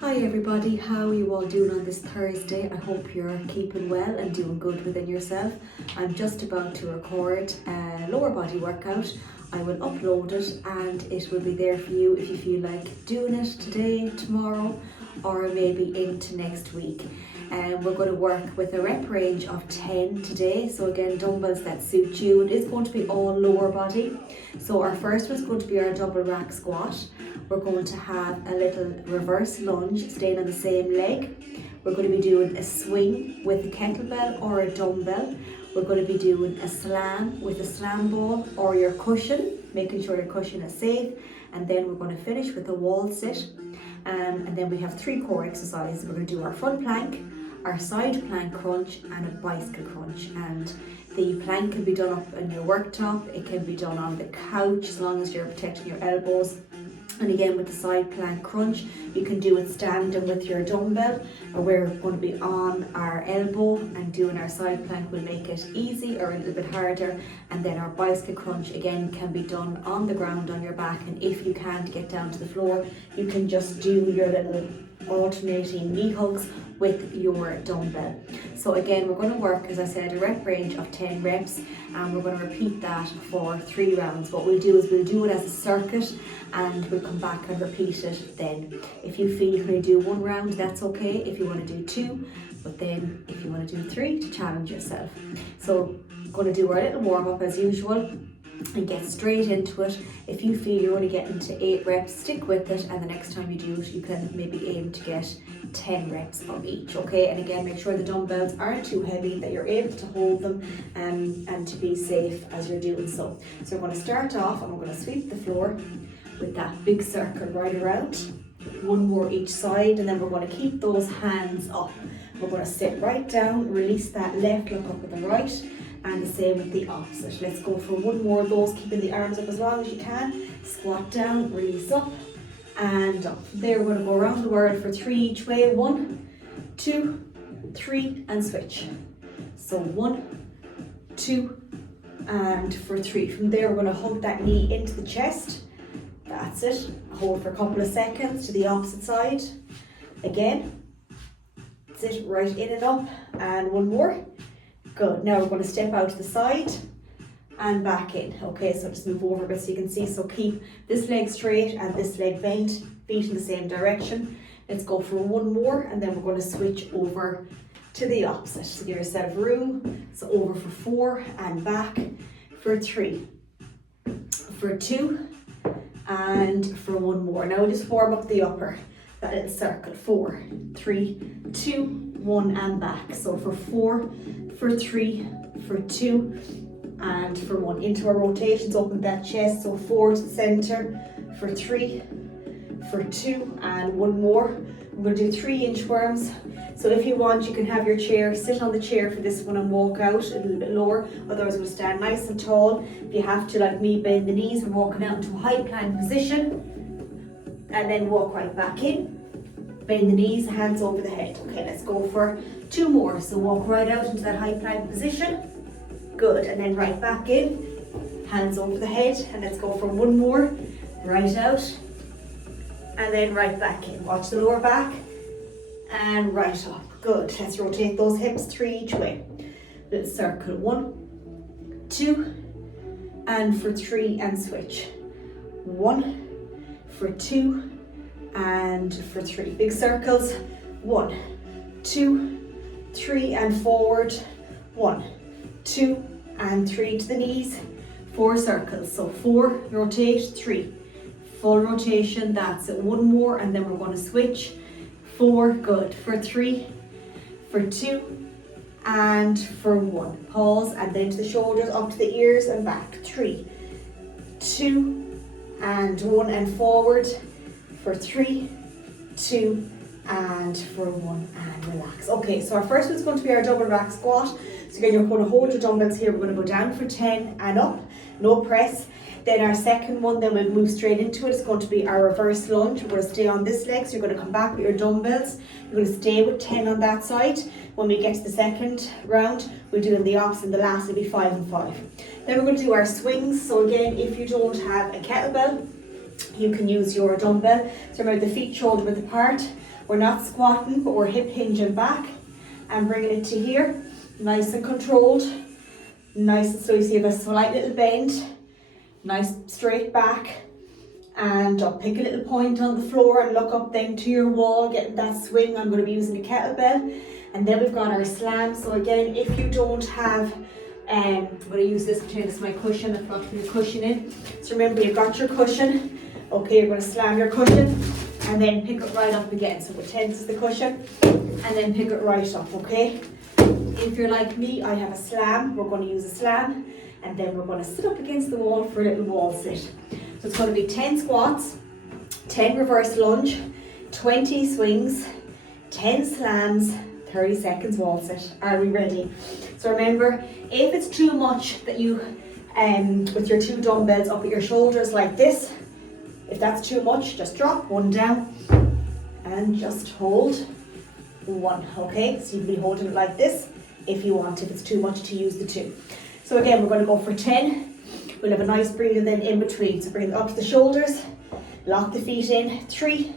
Hi everybody, how are you all doing on this Thursday? I hope you're keeping well and doing good within yourself. I'm just about to record a lower body workout. I will upload it and it will be there for you if you feel like doing it today, tomorrow, or maybe into next week. We're going to work with a rep range of 10 today. So again, dumbbells that suit you. It is going to be all lower body. So our first one is going to be our double rack squat. We're going to have a little reverse lunge, staying on the same leg. We're going to be doing a swing with a kettlebell or a dumbbell. We're going to be doing a slam with a slam ball or your cushion, making sure your cushion is safe. And then we're going to finish with a wall sit. And then we have 3 core exercises. We're going to do our front plank, our side plank crunch, and a bicycle crunch. And the plank can be done up on your worktop. It can be done on the couch as long as you're protecting your elbows. And again, with the side plank crunch, you can do it standing with your dumbbell, or we're going to be on our elbow, and doing our side plank will make it easy or a little bit harder. And then our bicycle crunch again can be done on the ground on your back, and if you can't get down to the floor, you can just do your little alternating knee hugs with your dumbbell. So again, we're going to work, as I said, a rep range of 10 reps, and we're going to repeat that for 3 rounds. What we'll do is we'll do it as a circuit, and we'll come back and repeat it then. If you feel you're going to do 1 round, that's okay. If you want to do 2, but then if you want to do 3, to challenge yourself. So I'm going to do our little warm up as usual and get straight into it. If you feel you're only getting to 8 reps, stick with it, and the next time you do it, you can maybe aim to get 10 reps of each, okay? And again, make sure the dumbbells aren't too heavy, that you're able to hold them and to be safe as you're doing so. So we're going to start off, and we're going to sweep the floor with that big circle right around. 1 more each side, and then we're going to keep those hands up. We're going to sit right down, release that left, look up at the right, and the same with the opposite. Let's go for 1 more of those, keeping the arms up as long as you can. Squat down, release up, and up. There, we're going to go around the world for 3 each way. 1, 2, 3, and switch. So 1, 2, and for 3. From there, we're going to hug that knee into the chest. That's it. Hold for a couple of seconds to the opposite side. Again. Sit right in and up, and 1 more. Good. Now we're going to step out to the side and back in. Okay, so just move over a bit so you can see. So keep this leg straight and this leg bent, feet in the same direction. Let's go for 1 more, and then we're going to switch over to the opposite. So give yourself room. So over for 4 and back for 3, for 2, and for 1 more. Now we'll just warm up the upper, that little circle. 4, 3, 2, 1, and back. So for 4, for 3, for 2, and for 1. Into our rotations, open that chest. So 4 to the center, for 3, for 2, and 1 more. We're going to do 3 inchworms. So if you want, you can have your chair, sit on the chair for this one and walk out a little bit lower. Otherwise, we'll stand nice and tall. If you have to, like me, bend the knees. We're walking out into a high plank position, and then walk right back in. Bend the knees, hands over the head. Okay, let's go for 2 more. So walk right out into that high plank position. Good, and then right back in, hands over the head, and let's go for 1 more. Right out, and then right back in. Watch the lower back, and right up. Good, let's rotate those hips 3 each way. Little circle. 1, 2, and for 3, and switch. 1, for 2, and for 3. Big circles. 1, 2, 3, and forward. 1, 2, and 3 to the knees. 4 circles. So 4, rotate, 3. Full rotation, that's it. 1 more, and then we're going to switch. 4, good. For 3, for 2, and for 1. Pause, and then to the shoulders, up to the ears, and back. 3, 2, and 1, and forward. For 3, 2, and for 1, and relax. Okay, so our first one's going to be our double rack squat. So again, you're going to hold your dumbbells here. We're going to go down for 10 and up, no press. Then our second one, then we'll move straight into it. It's going to be our reverse lunge. We're going to stay on this leg, so you're going to come back with your dumbbells. You're going to stay with 10 on that side. When we get to the second round, we'll do the opposite, and the last will be 5 and 5. Then we're going to do our swings. So again, if you don't have a kettlebell, you can use your dumbbell. So remember the feet shoulder width apart. We're not squatting, but we're hip hinging back and bringing it to here. Nice and controlled. Nice and slow. You see you have a slight little bend. Nice straight back. And up. Pick a little point on the floor and look up then to your wall, getting that swing. I'm going to be using the kettlebell. And then we've got our slam. So again, if you don't have, I'm going to use this, pretend this is my cushion. I've got your cushion in. So remember, you've got your cushion. Okay, you're going to slam your cushion and then pick it right up again. So pretend this is the cushion and then pick it right up, okay? If you're like me, I have a slam. We're going to use a slam and then we're going to sit up against the wall for a little wall sit. So it's going to be 10 squats, 10 reverse lunge, 20 swings, 10 slams, 30 seconds wall sit. Are we ready? So remember, if it's too much that you, with your 2 dumbbells up at your shoulders like this, if that's too much, just drop one down and just hold one, okay? So you can be holding it like this if you want, if it's too much to use the 2. So again, we're going to go for 10. We'll have a nice breather then in between. So bring it up to the shoulders, lock the feet in, 3,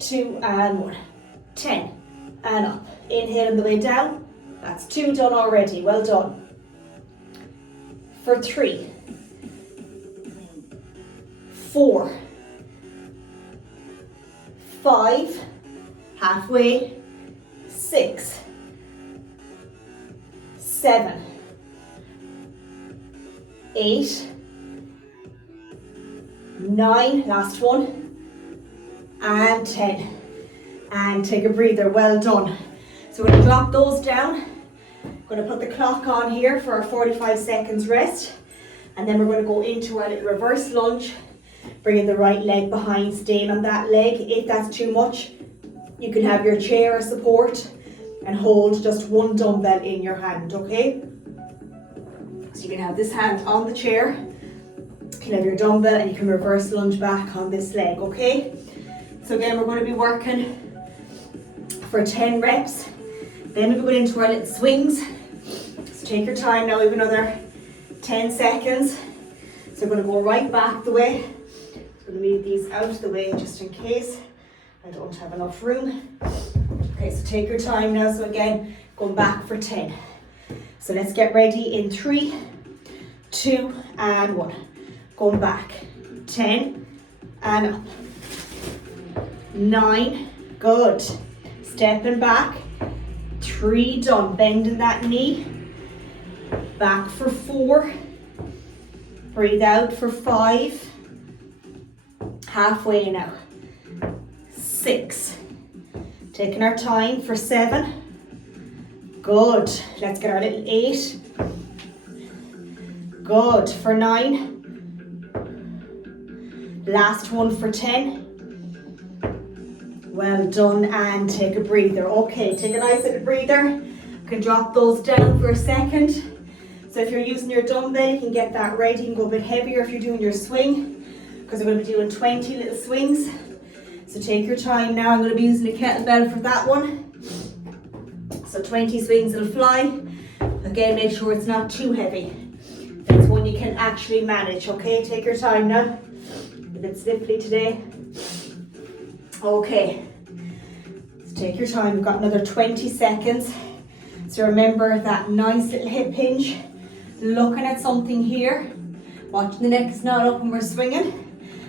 2, and 1. 10, and up. Inhale on the way down. That's 2 done already, well done. For 3, 4, 5, halfway, 6, 7, 8, 9, last one, and 10. And take a breather, well done. So we're going to drop those down. We're going to put the clock on here for our 45 seconds rest. And then we're going to go into our little reverse lunge, bringing the right leg behind, staying on that leg. If that's too much, you can have your chair as support and hold just 1 dumbbell in your hand, okay? So you can have this hand on the chair, you can have your dumbbell and you can reverse lunge back on this leg, okay? So again, we're going to be working for 10 reps. Then we'll go into our little swings. So take your time now, we have another 10 seconds. So we're going to go right back the way. So I'm going to move these out of the way just in case I don't have enough room. Okay, so take your time now. So again, going back for 10. So let's get ready in 3, 2, and 1. Going back. 10, and up. 9, good. Stepping back. 3, done. Bending that knee. Back for 4. Breathe out for 5. Halfway now. 6. Taking our time for 7. Good. Let's get our little 8. Good. For 9. Last one for 10. Well done, and take a breather. Okay, take a nice little breather. You can drop those down for a second. So if you're using your dumbbell, you can get that ready. You can go a bit heavier if you're doing your swing, because we're going to be doing 20 little swings. So take your time now. I'm going to be using a kettlebell for that one. So 20 swings will fly. Again, make sure it's not too heavy. That's one you can actually manage, okay? Take your time now. A bit sniffly today. Okay. So take your time. We've got another 20 seconds. So remember that nice little hip hinge. Looking at something here. Watching the neck is not up when we're swinging.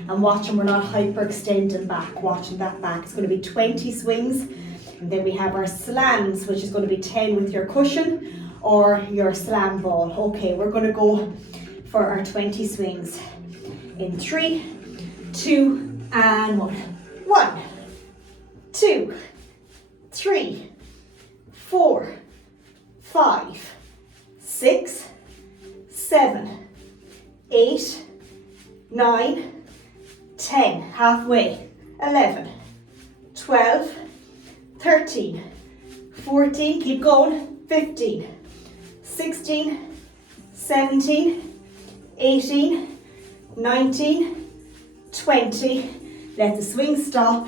And watching we're not hyperextending back. Watching that back. It's going to be 20 swings. And then we have our slams, which is going to be 10 with your cushion or your slam ball. Okay, we're going to go for our 20 swings. In 3, 2, and 1. 1, 2, 3, 4, 5, 6, 7, 8, 9, 10, halfway, 11, 12, 13, 14, keep going, 15, 16, 17, 18, 19, 20. Let the swing stop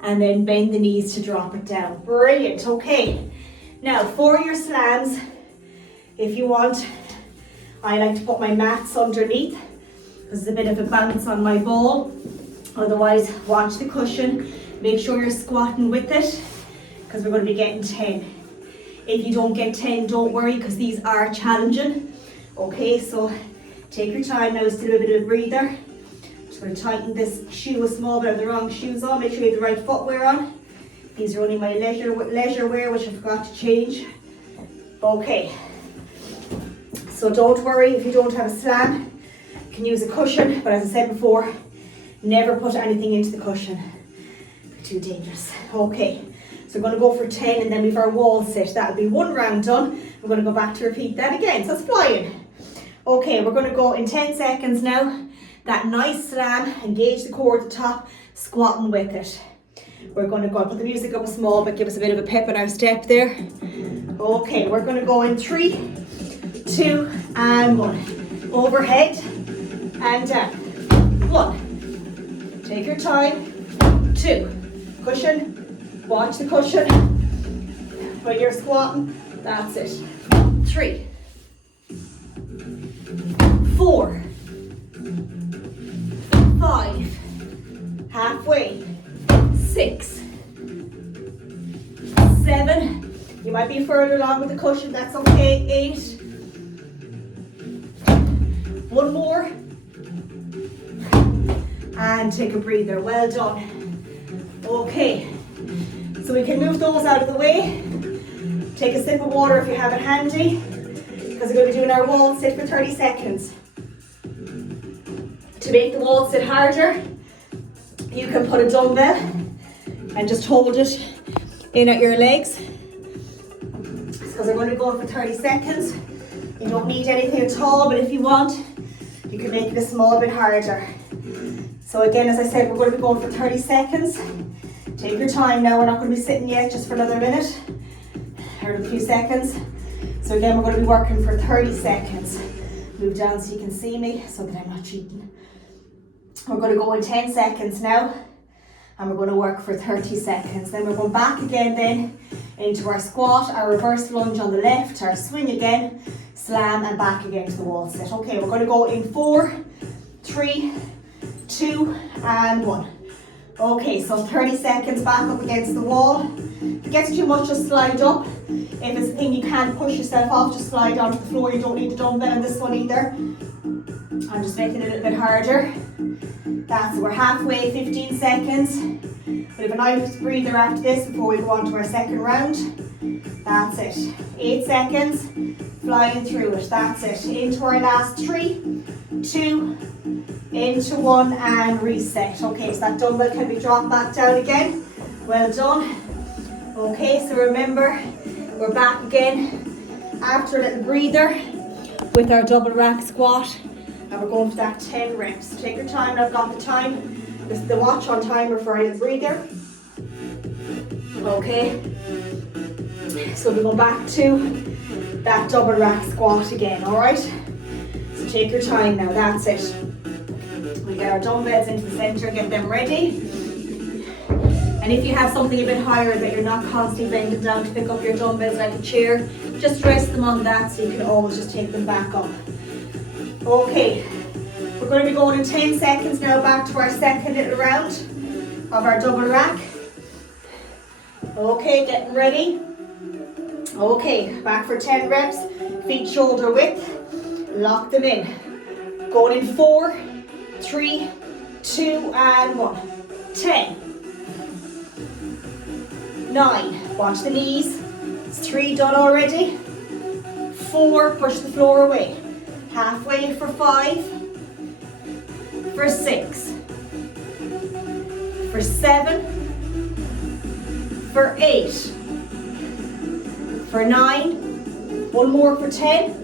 and then bend the knees to drop it down. Brilliant, okay. Now for your slams, if you want, I like to put my mats underneath because there's a bit of a bounce on my ball. Otherwise, watch the cushion. Make sure you're squatting with it because we're going to be getting 10. If you don't get 10, don't worry because these are challenging. Okay, so take your time now, still a bit of a breather. Just going to tighten this shoe a small bit of the wrong shoes on. Make sure you have the right footwear on. These are only my leisure wear, which I forgot to change. Okay, so don't worry if you don't have a slam. You can use a cushion, but as I said before, never put anything into the cushion. Too dangerous. Okay, so we're going to go for 10 and then we've our wall sit. That'll be one round done. We're going to go back to repeat that again. So it's flying. Okay, we're going to go in 10 seconds now. That nice slam, engage the core at the top, squatting with it. We're going to go, put the music up a small bit, give us a bit of a pep in our step there. Okay, we're going to go in 3, 2, and 1. Overhead and down. 1. Take your time. 2. Cushion. Watch the cushion. When you're squatting, that's it. 3. 4. 5. Halfway. 6. 7. You might be further along with the cushion, that's okay. 8. One more. And take a breather. Well done. Okay. So we can move those out of the way. Take a sip of water if you have it handy, because we're going to be doing our wall sit for 30 seconds. To make the wall sit harder, you can put a dumbbell and just hold it in at your legs. Because I'm going to go for 30 seconds. You don't need anything at all, but if you want, you can make it a small bit harder. So again, as I said, we're going to be going for 30 seconds. Take your time now, we're not going to be sitting yet, just for another minute, or a few seconds. So again, we're going to be working for 30 seconds. Move down so you can see me, so that I'm not cheating. We're going to go in 10 seconds now, and we're going to work for 30 seconds. Then we're going back again then into our squat, our reverse lunge on the left, our swing again, slam, and back again to the wall sit. Okay, we're going to go in 4, 3, 2, and 1. Okay, so 30 seconds back up against the wall. If it gets too much, just slide up. If it's a thing you can't push yourself off, just slide onto the floor. You don't need the dumbbell on this one either. I'm just making it a little bit harder. That's it, we're halfway, 15 seconds. We have a nice breather after this before we go on to our second round. That's it, 8 seconds, flying through it, that's it. Into our last 3, 2, into 1, and reset. Okay, so that dumbbell can be dropped back down again. Well done. Okay, so remember, we're back again after a little breather with our double rack squat, and we're going for that 10 reps. Take your time, I've got the time. This is the watch on timer for our little breather. Okay, so we go back to that double rack squat again, all right? So take your time now, that's it. We get our dumbbells into the center, get them ready. And if you have something a bit higher that you're not constantly bending down to pick up your dumbbells like a chair, just rest them on that so you can always just take them back up. Okay, we're going to be going in 10 seconds now back to our second little round of our double rack. Okay, getting ready. Okay, back for 10 reps, feet shoulder width, lock them in. Going in 4, 3, 2, and 1. 10. 9, watch the knees. It's 3 done already. 4, push the floor away. Halfway for 5. For 6. For 7. For 8. For 9. One more for 10.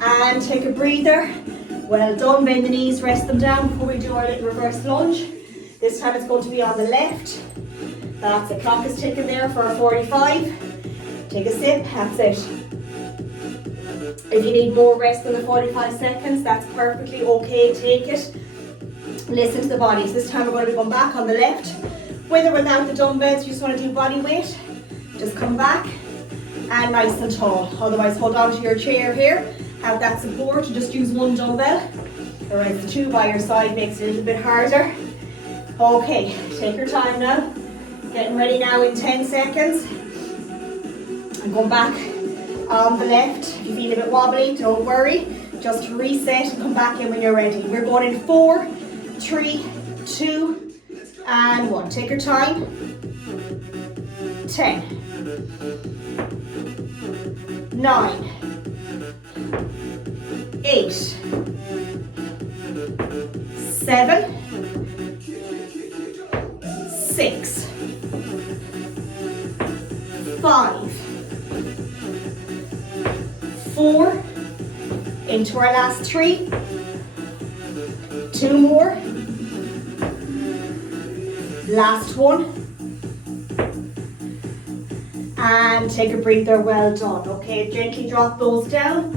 And take a breather. Well done, bend the knees, rest them down before we do our little reverse lunge. This time it's going to be on the left. That's it, clock is ticking there for our 45. Take a sip, that's it. If you need more rest than the 45 seconds, that's perfectly okay, take it. Listen to the body. So this time we're going to be going back on the left. With or without the dumbbells, you just want to do body weight. Just come back and nice and tall. Otherwise, hold on to your chair here. Have that support, just use one dumbbell. Whereas the 2 by your side makes it a little bit harder. Okay, take your time now. Getting ready now in 10 seconds. And going back on the left. If you feel a bit wobbly, don't worry. Just reset and come back in when you're ready. We're going in 4, 3, 2, and 1. Take your time. 10, 9, 8, 7, 6, 5, 4, into our last 3, 2 more, last 1, and take a breather, well done. Okay, gently drop those down.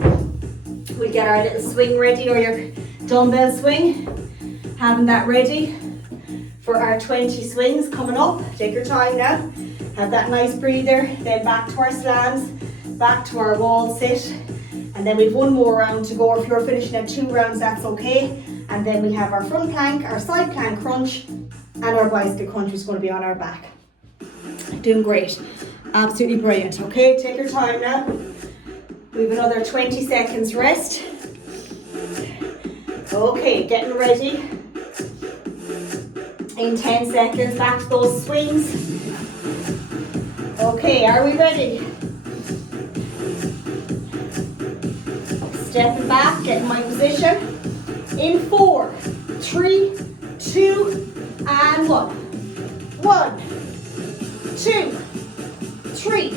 We'll get our little swing ready, or your dumbbell swing, having that ready for our 20 swings coming up. Take your time now, have that nice breather, then back to our slams, back to our wall sit, and then we've 1 more round to go. If you're finishing at 2 rounds, that's okay. And then we have our front plank, our side plank crunch, and our bicycle crunch, which is going to be on our back. Doing great, absolutely brilliant. Okay, take your time now. We have another 20 seconds rest. Okay, getting ready. In 10 seconds, back to those swings. Okay, are we ready? Stepping back, getting my position. In 4, 3, 2, and 1. 1, 2, 3,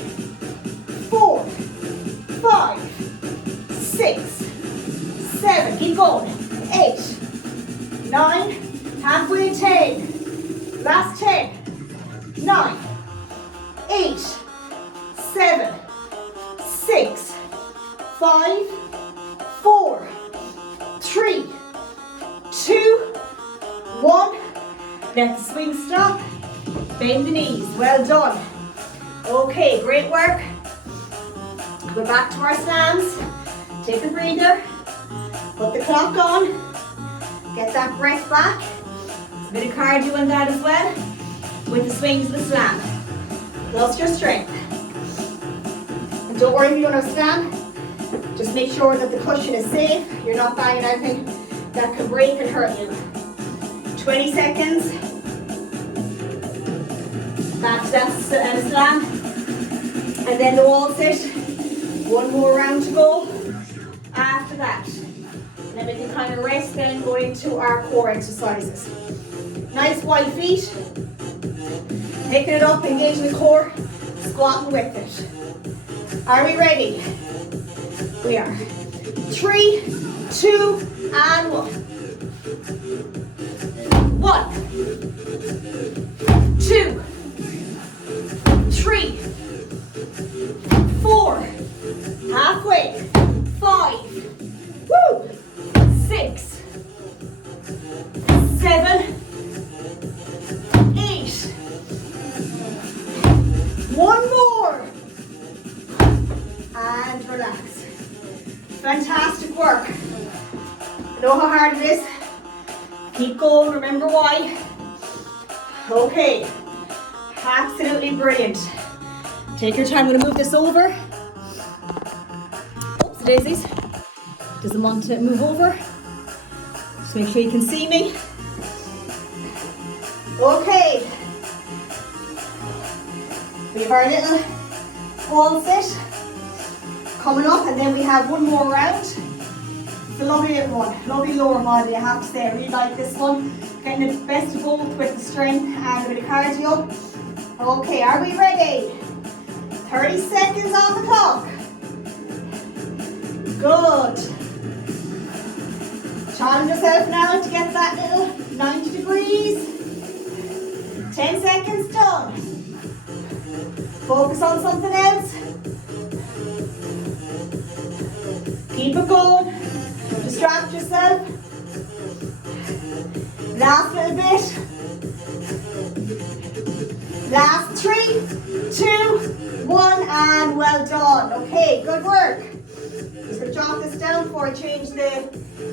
4, 5, 6, 7, keep going. 8, 9, halfway 10. Last 10, 9, 8, 7, 6, 5, 4, 3, 2, 1. Let the swing stop. Bend the knees. Well done. Okay, great work. We're back to our slams. Take a breather. Put the clock on. Get that breath back. There's a bit of cardio in that as well. With the swings of the slam. Plus your strength. And don't worry if you don't have slam. Just make sure that the cushion is safe. You're not banging anything that could break and hurt you. 20 seconds. Back to that slam. And then the wall sit. 1 more round to go. After that. And then we can kind of rest then and go into our core exercises. Nice wide feet. Picking it up, engaging the core. Squatting with it. Are we ready? We are. 3, 2, and 1. 1, 2, 3, 4, halfway, 5, woo, 6, 7, 8, 1 more, and relax. Fantastic work. Know how hard it is? Keep going, remember why. Okay, absolutely brilliant. Take your time, I'm gonna move this over. Oops, daisies. Doesn't want to move over. Just make sure you can see me. Okay. We have our little wall sit coming up, and then we have 1 more round. It's a lovely little one, lovely lower body, I have to say. I really like this one. Getting the best of both with the strength and a bit of cardio. Okay, are we ready? 30 seconds on the clock. Good. Challenge yourself now to get that little 90 degrees. 10 seconds done. Focus on something else. Keep it going. Don't distract yourself. Last little bit. Last 3, 2, 1, and well done. Okay, good work. Just gonna jot this down before I change the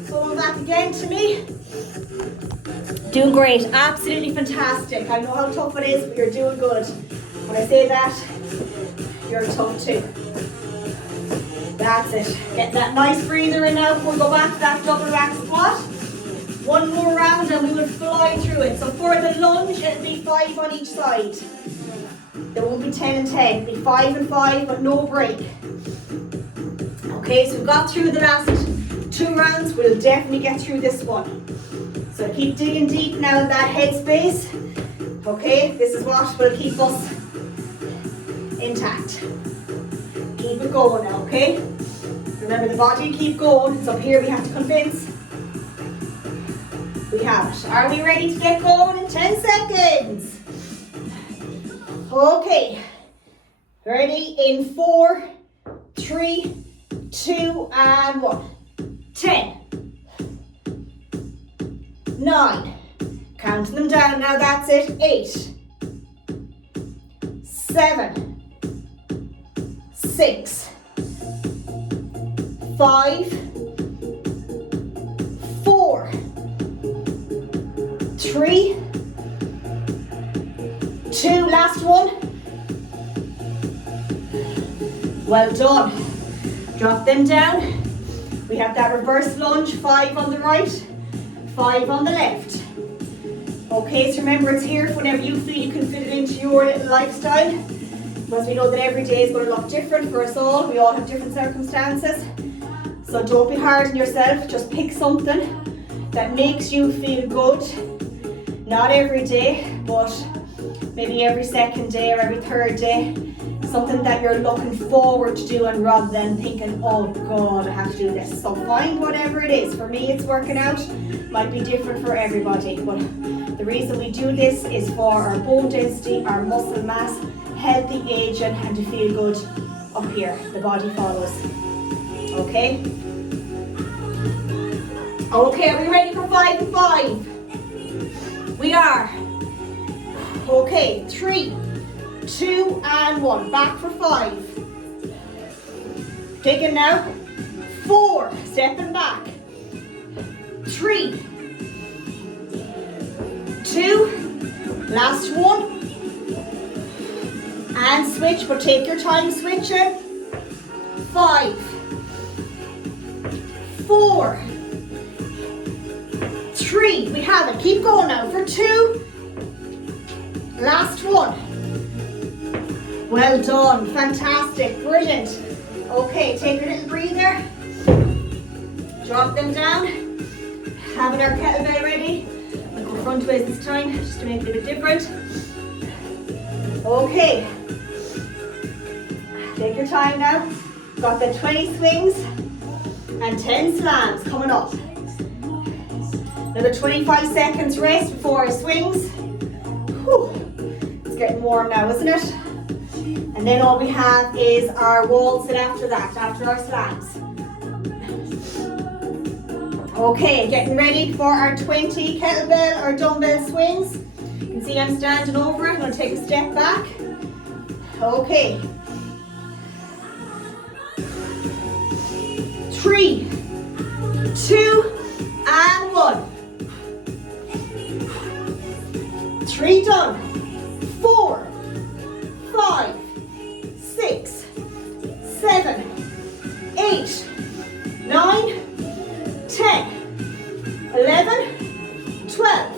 Going back again to me. Doing great, absolutely fantastic. I know how tough it is, but you're doing good. When I say that, you're tough too. That's it. Get that nice breather in now before we go back to that double rack squat. One more round and we will fly through it. So for the lunge, it'll be 5 on each side. There won't be 10 and 10. It'll be 5 and 5, but no break. Okay, so we've got through the last 2 rounds. We'll definitely get through this one. So keep digging deep now in that head space. Okay, this is what will keep us intact. Keep it going now, okay? Remember the body, keep going. It's up here we have to convince. We have it. Are we ready to get going in 10 seconds? Okay. Ready in 4, 3, 2, and 1. 10. 9. Counting them down now, that's it. 8. 7. 6. 5. 4. 3. 2. Last one. Well done. Drop them down. We have that reverse lunge, 5 on the right, 5 on the left. Okay, so remember it's here whenever you feel you can fit it into your little lifestyle. Because we know that every day is going to look different for us all. We all have different circumstances. So don't be hard on yourself. Just pick something that makes you feel good. Not every day, but maybe every second day or every third day. Something that you're looking forward to doing rather than thinking, oh God, I have to do this. So find whatever it is. For me, it's working out. Might be different for everybody. But the reason we do this is for our bone density, our muscle mass, healthy aging, and to feel good up here. The body follows. Okay? Okay, are we ready for 5 and 5? We are. Okay, 3, 2, and 1. Back for 5. Digging now. 4, stepping back. 3, 2, last one. And switch, but take your time switching. 5, 4, 3. We have it. Keep going now for 2. Last one. Well done. Fantastic. Brilliant. Okay, take your little breather. Drop them down. Having our kettlebell ready. I'll go front ways this time, just to make it a bit different. Okay. Take your time now. Got the 20 swings and 10 slams coming up. Another 25 seconds rest before our swings. Whew. It's getting warm now, isn't it? And then all we have is our wall sit after that, after our slams. Okay, getting ready for our 20 kettlebell or dumbbell swings. You can see I'm standing over it. I'm going to take a step back. Okay. 3, 2, and 1. 3 done. 4, 5, 6, 7, 8, 9, 10, 11, 12,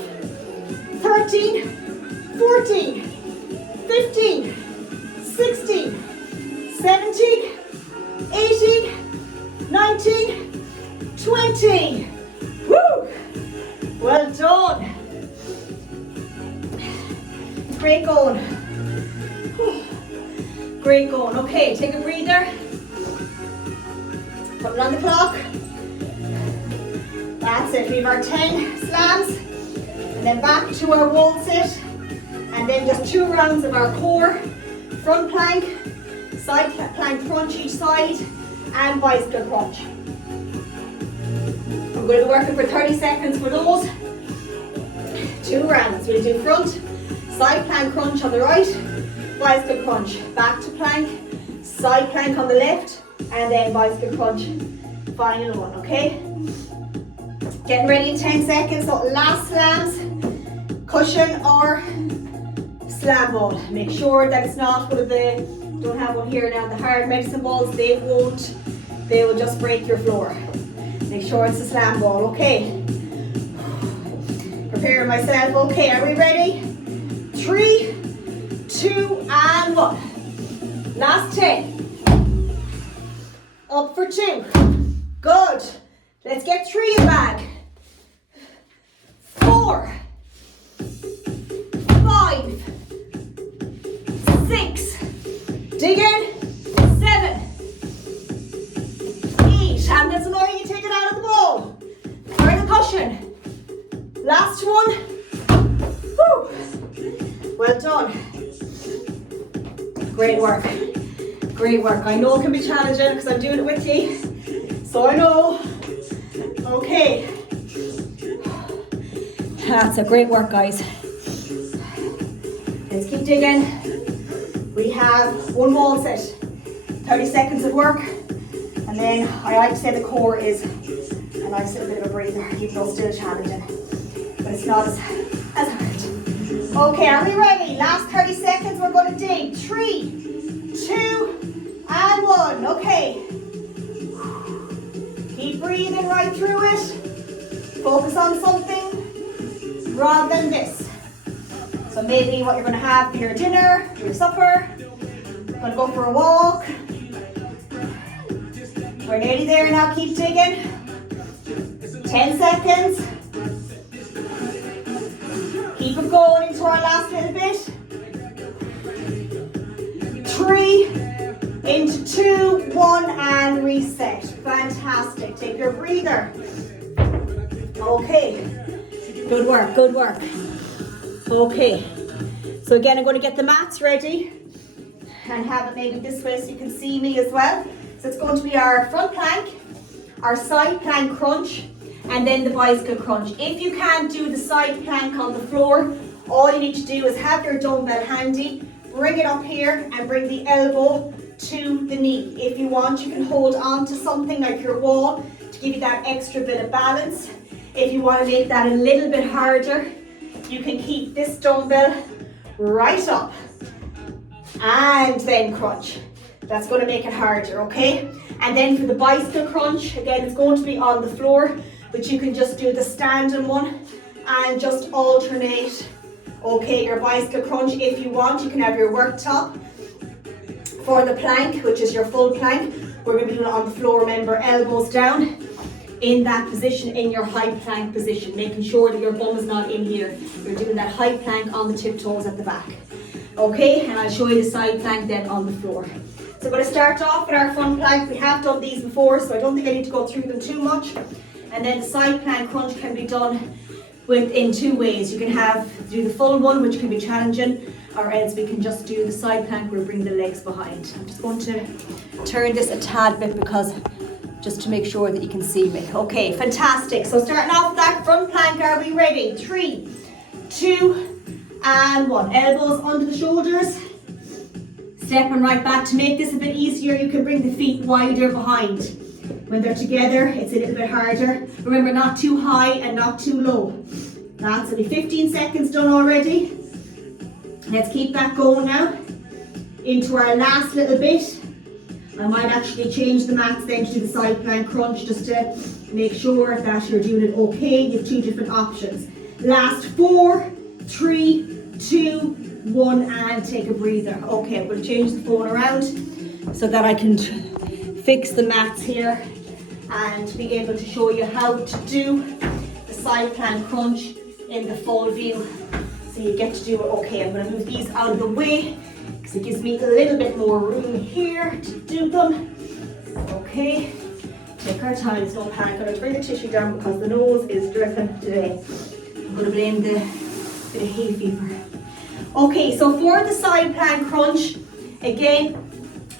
13, 14, 15, 16, 17, 18, 19, 20. Woo! Well done. Great going. Whew. Great going. Okay, take a breather. Put it on the clock. That's it. We have our 10 slams. And then back to our wall sit. And then just 2 rounds of our core. Front plank, side plank crunch each side, and bicycle crunch. I'm going to be working for 30 seconds for those. 2 rounds. We'll do front, side plank crunch on the right, bicycle crunch. Back to plank, side plank on the left, and then bicycle crunch. Final one, okay? Getting ready in 10 seconds. So last slams, cushion or slam ball. Make sure that it's not one of the, don't have one here now, the hard medicine balls, they will just break your floor. Make sure it's a slam ball, okay? Preparing myself, okay, are we ready? 3, 2, and 1. Last 10. Up for 2. Good. Let's get 3 in bag. 4, 5, 6, dig in, 7, 8, and that's annoying, you take it out of the bowl. Or the cushion. Last one. Woo. Well done. Great work. Great work. I know it can be challenging because I'm doing it with you, so I know. Okay. That's a great work, guys. Let's keep digging. We have one wall set, 30 seconds of work, and then I like to say the core is a nice little bit of a breather, even though still challenging, but it's not as hard. Okay, are we ready? Last 30 seconds, we're going to dig. 3, 2, and 1. Okay. Keep breathing right through it. Focus on something rather than this. So maybe what you're going to have for your dinner, for your supper. Going to go for a walk. We're nearly there now. Keep digging. 10 seconds. Keep it going into our last little bit. 3, into 2, 1, and reset. Fantastic. Take your breather. Okay. Good work, good work. Okay. So again, I'm going to get the mats ready and have it maybe this way so you can see me as well. So it's going to be our front plank, our side plank crunch, and then the bicycle crunch. If you can't do the side plank on the floor, all you need to do is have your dumbbell handy, bring it up here and bring the elbow to the knee. If you want, you can hold on to something like your wall to give you that extra bit of balance. If you want to make that a little bit harder, you can keep this dumbbell right up and then crunch. That's going to make it harder, okay? And then for the bicycle crunch, again, it's going to be on the floor, but you can just do the standing one and just alternate. Okay, your bicycle crunch, if you want, you can have your work top. For the plank, which is your full plank, we're going to be doing it on the floor. Remember, elbows down in that position, in your high plank position, making sure that your bum is not in here. You're doing that high plank on the tiptoes at the back. Okay, and I'll show you the side plank then on the floor. So we're going to start off with our front plank. We have done these before, so I don't think I need to go through them too much. And then the side plank crunch can be done in 2 ways. You can do the full one, which can be challenging, or else we can just do the side plank where we bring the legs behind. I'm just going to turn this a tad bit just to make sure that you can see me. Okay, fantastic. So starting off with that front plank, are we ready? 3, 2, and 1. Elbows under the shoulders. Stepping right back. To make this a bit easier, you can bring the feet wider behind. When they're together, it's a little bit harder. Remember, not too high and not too low. That's only 15 seconds done already. Let's keep that going now. Into our last little bit. I might actually change the mats then to do the side plank crunch just to make sure that you're doing it okay. You have 2 different options. Last 4, 3, 2, 1, and take a breather. Okay, I'm going to change the phone around so that I can fix the mats here and be able to show you how to do the side plank crunch in the full view. So you get to do it okay. I'm going to move these out of the way because it gives me a little bit more room here to do them. Okay, take our time, there's no panic. I'm going to bring the tissue down because the nose is dripping today. I'm going to blame the bit of hay fever. Okay, so for the side plank crunch, again,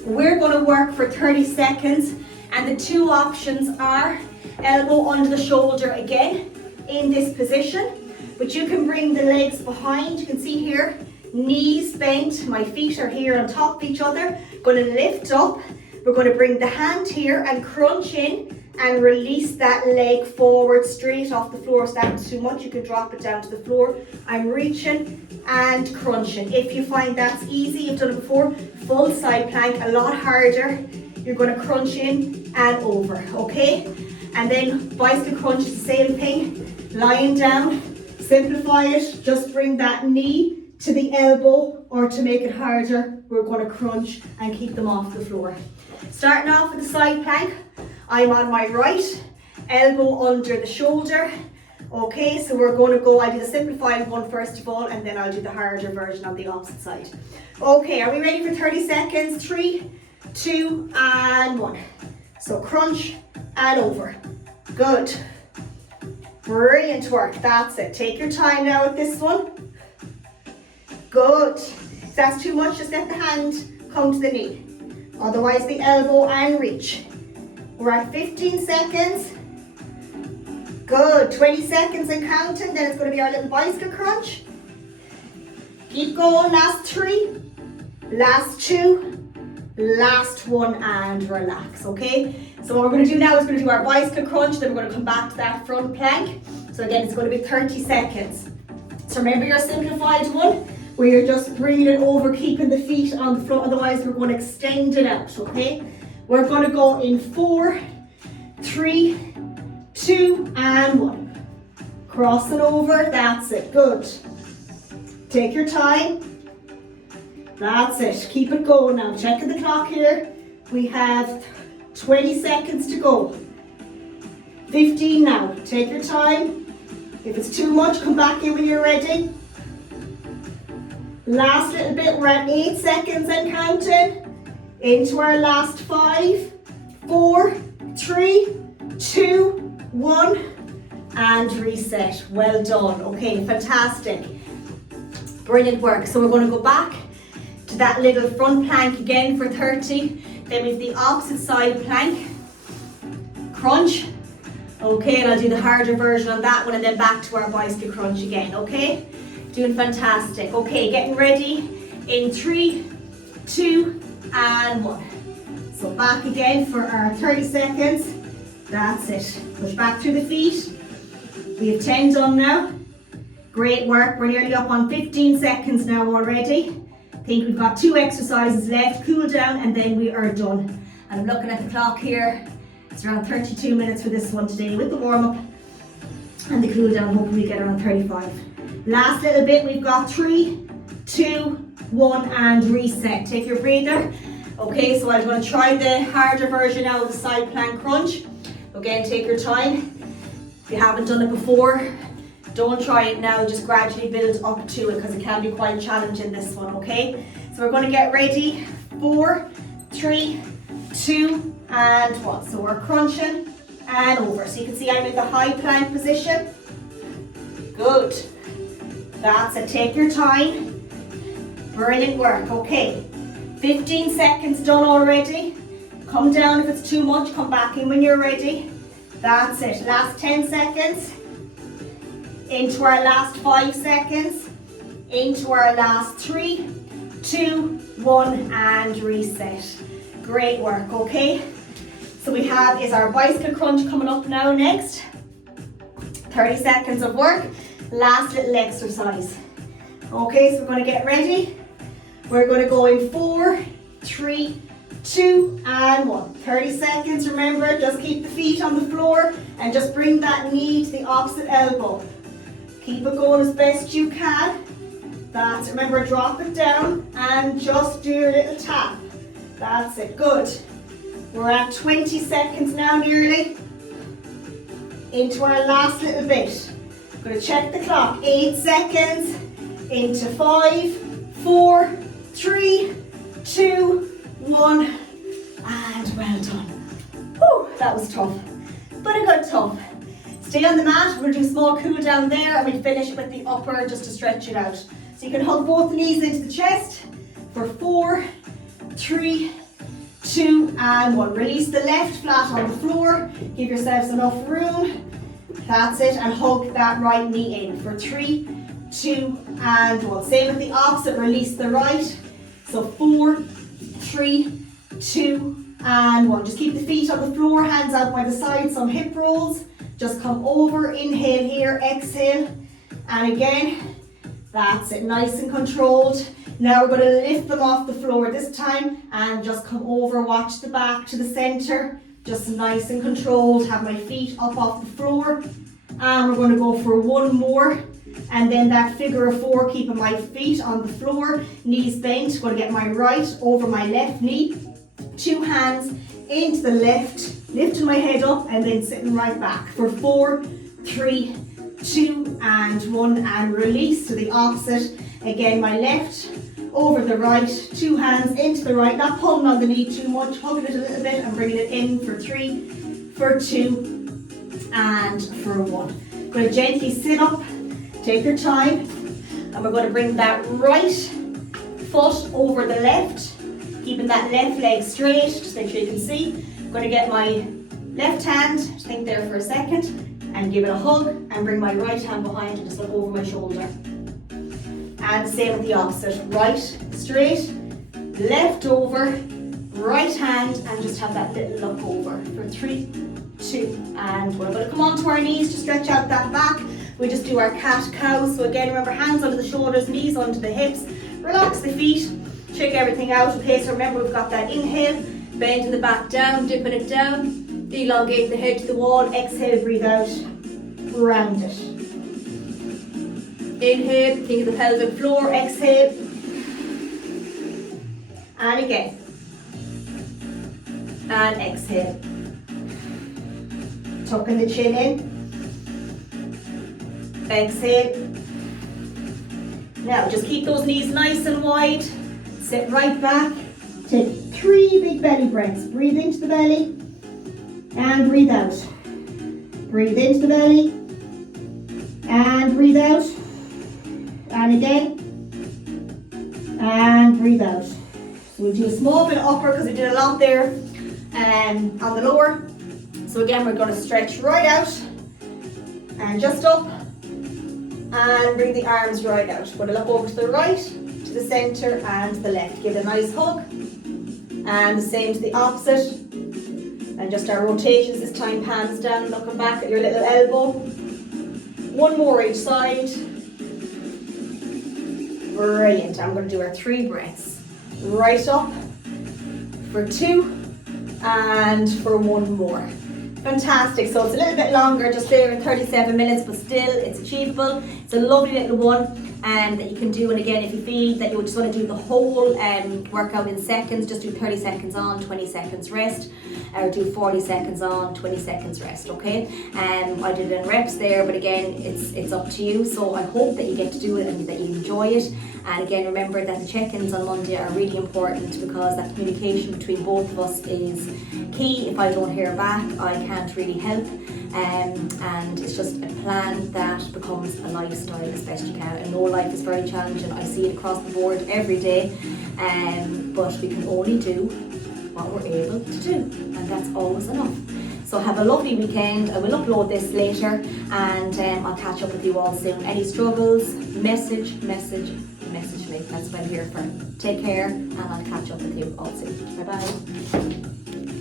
we're going to work for 30 seconds and the 2 options are elbow under the shoulder again in this position, but you can bring the legs behind. You can see here, knees bent, my feet are here on top of each other. Going to lift up, we're going to bring the hand here and crunch in and release that leg forward straight off the floor. If that's too much, you can drop it down to the floor. I'm reaching and crunching. If you find that's easy, you've done it before, full side plank, a lot harder. You're going to crunch in and over, okay? And then bicycle crunch is the same thing. Lying down, simplify it, just bring that knee to the elbow, or to make it harder, we're going to crunch and keep them off the floor. Starting off with the side plank, I'm on my right, elbow under the shoulder. Okay, so we're going to go, I'll do the simplified one first of all, and then I'll do the harder version on the opposite side. Okay, are we ready for 30 seconds? 3, 2, and 1. So crunch and over. Good. Brilliant work, that's it. Take your time now with this one. Good. If that's too much, just let the hand come to the knee. Otherwise the elbow and reach. We're at 15 seconds. Good. 20 seconds and counting. Then it's going to be our little bicycle crunch. Keep going. Last 3. Last 2. Last 1 and relax. Okay. So what we're going to do now is we're going to do our bicycle crunch. Then we're going to come back to that front plank. So again, it's going to be 30 seconds. So remember your simplified one, where you're just bringing it over, keeping the feet on the floor. Otherwise, we're going to extend it out. Okay. We're going to go in 4, 3, 2, and 1. Crossing over, that's it, good. Take your time. That's it, keep it going now. Checking the clock here. We have 20 seconds to go. 15 now, take your time. If it's too much, come back in when you're ready. Last little bit, we're at 8 seconds and counting. Into our last 5, 4, 3, 2, 1, and reset. Well done. Okay, fantastic. Brilliant work. So we're going to go back to that little front plank again for 30. Then we have the opposite side plank. Crunch. Okay, and I'll do the harder version on that one, and then back to our bicycle crunch again. Okay, doing fantastic. Okay, getting ready in 3, 2, and 1. So back again for our 30 seconds. That's it. Push back through the feet. We have 10 done now. Great work. We're nearly up on 15 seconds now already. I think we've got 2 exercises left. Cool down and then we are done. And I'm looking at the clock here. It's around 32 minutes for this one today with the warm-up and the cool down. Hopefully we get around 35. Last little bit. We've got 3, 2, 1 and reset. Take your breather. Okay, so I'm going to try the harder version now of the side plank crunch. Again, take your time. If you haven't done it before, don't try it now, just gradually build up to it because it can be quite challenging, this one, okay? So we're going to get ready. 4, 3, 2, and 1. So we're crunching and over. So you can see I'm in the high plank position. Good. That's it. Take your time. Brilliant work. Okay. 15 seconds done already. Come down if it's too much. Come back in when you're ready. That's it. Last 10 seconds. Into our last 5 seconds. Into our last 3, 2, 1 and reset. Great work, okay? So we have is our bicycle crunch coming up now next. 30 seconds of work. Last little exercise. Okay, so we're going to get ready. We're going to go in 4, 3, 2 and 1. 30 seconds, remember, just keep the feet on the floor and just bring that knee to the opposite elbow. Keep it going as best you can. That's it. Remember, drop it down and just do your little tap. That's it, good. We're at 20 seconds now nearly. Into our last little bit. I'm going to check the clock. 8 seconds. Into 5, 4, 3, 2, 1. And well done. Whew, that was tough. But a good tough. Stay on the mat. We're going to do a small cool down there and we'll finish with the upper just to stretch it out. So you can hug both knees into the chest for 4, 3, 2 and 1. Release the left flat on the floor. Give yourselves enough room. That's it. And hug that right knee in for 3, 2 and 1. Same with the opposite. Release the right. So 4, 3, 2 and 1. Just keep the feet on the floor, hands out by the side, some hip rolls. Just come over, inhale here, exhale, and again. That's it, nice and controlled. Now we're going to lift them off the floor this time and just come over, watch the back to the center. Just nice and controlled, have my feet up off the floor. And we're going to go for 1 more. And then that figure of 4, keeping my feet on the floor, knees bent. I'm going to get my right over my left knee. 2 hands into the left, lifting my head up and then sitting right back for 4, 3, 2 and 1, and release to the opposite. Again, my left over the right, 2 hands into the right, not pulling on the knee too much, hugging it a little bit and bringing it in for 3, for 2 and for 1. Going to gently sit up, take your time, and we're going to bring that right foot over the left, keeping that left leg straight. Just make sure you can see. I'm going to get my left hand, think there for a second, and give it a hug, and bring my right hand behind and just look over my shoulder. And same with the opposite, right straight, left over, right hand, and just have that little look over for 3, 2 and 1. We're going to come onto our knees to stretch out that back. We just do our cat-cow. So again, remember, hands under the shoulders, knees onto the hips, relax the feet, shake everything out. Okay, so remember we've got that inhale, bending the back down, dipping it down. Elongate the head to the wall, exhale, breathe out, round it. Inhale, think of the pelvic floor, exhale. And again. And exhale. Tucking the chin in. Exhale. Now just keep those knees nice and wide. Sit right back. Take 3 big belly breaths. Breathe into the belly. And breathe out. Breathe into the belly. And breathe out. And again. And breathe out. So we'll do a small bit of upper because we did a lot there on the lower. So again, we're going to stretch right out. And just up. And bring the arms right out. We're going to look over to the right, to the center, and to the left. Give it a nice hug. And the same to the opposite. And just our rotations this time, palms down, looking back at your little elbow. 1 more each side. Brilliant. I'm going to do our 3 breaths. Right up for 2 and for 1 more. Fantastic. So it's a little bit longer, just there in 37 minutes, but still it's achievable. It's a lovely little one that you can do. And again, if you feel that you just want to do the whole workout in seconds, just do 30 seconds on, 20 seconds rest, or do 40 seconds on, 20 seconds rest, okay? I did it in reps there, but again, it's up to you. So I hope that you get to do it and that you enjoy it. And again, remember that the check-ins on Monday are really important because that communication between both of us is key. If I don't hear back, I can't really help. And it's just a plan that becomes a lifestyle as best you can. And no, life is very challenging. I see it across the board every day. But we can only do what we're able to do. And that's always enough. So have a lovely weekend. I will upload this later and I'll catch up with you all soon. Any struggles, message me. That's what I'm here for. Take care and I'll catch up with you all soon. Bye bye.